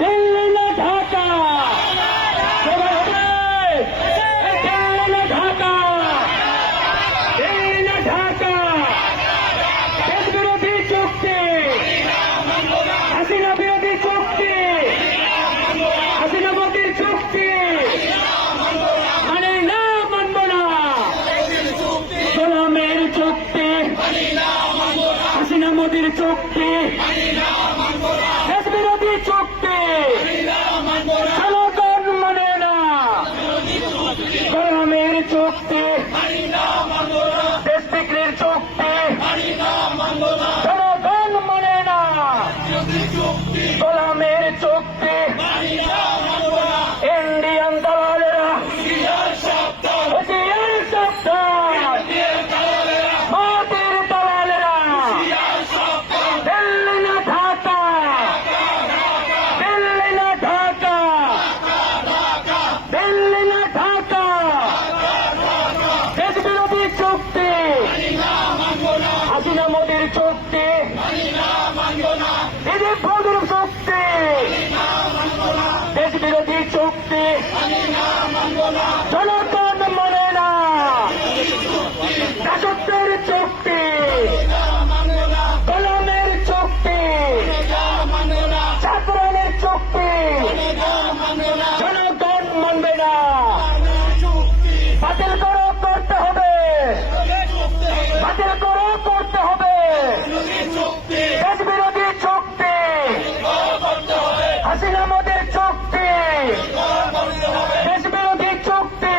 দিল্লি না ঢাকা, দিল্লি না ঢাকা, দিল্লি না ঢাকা, দেশ বিরোধী চুক্তি, হাসিনা বিরোধী চুক্তি, হাসিনা মোদীর চুক্তি মানে না, মানব না। গোলামের চুক্তি, হাসিনা মোদীর চুক্তি, দেশ বিরোধী চুক্তি জনগণ মানে না। গোলামের চুক্তি, দেশ বিক্রির চুক্তি জনগণ মানে না। গোলামের চুক্তি, ইন্ডিয়ান দালালেরা হুঁশিয়ার সাবধান, মোদীর দালালেরা দিল্লি না ঢাকা, দিল্লি না ঢাকা, দিল্লি না ঢাকা, দেশ বিরোধী চুক্তি, হাসিনা মোদীর চুক্তি, দিদি বদর চুক্তি, দেশ বিরোধী চুক্তি জনগণ মানে না। দাসত্বের চুক্তি, গোলামের চুক্তি, ছাত্রের চুক্তি জনগণ মানবে না। বাতিল করো, করতে হবে, বাতিল করো, করতে হবে। দেশ বিরোধী চুক্তি, হাসিনা মোদীর চুক্তি, দেশ বিরোধী চুক্তি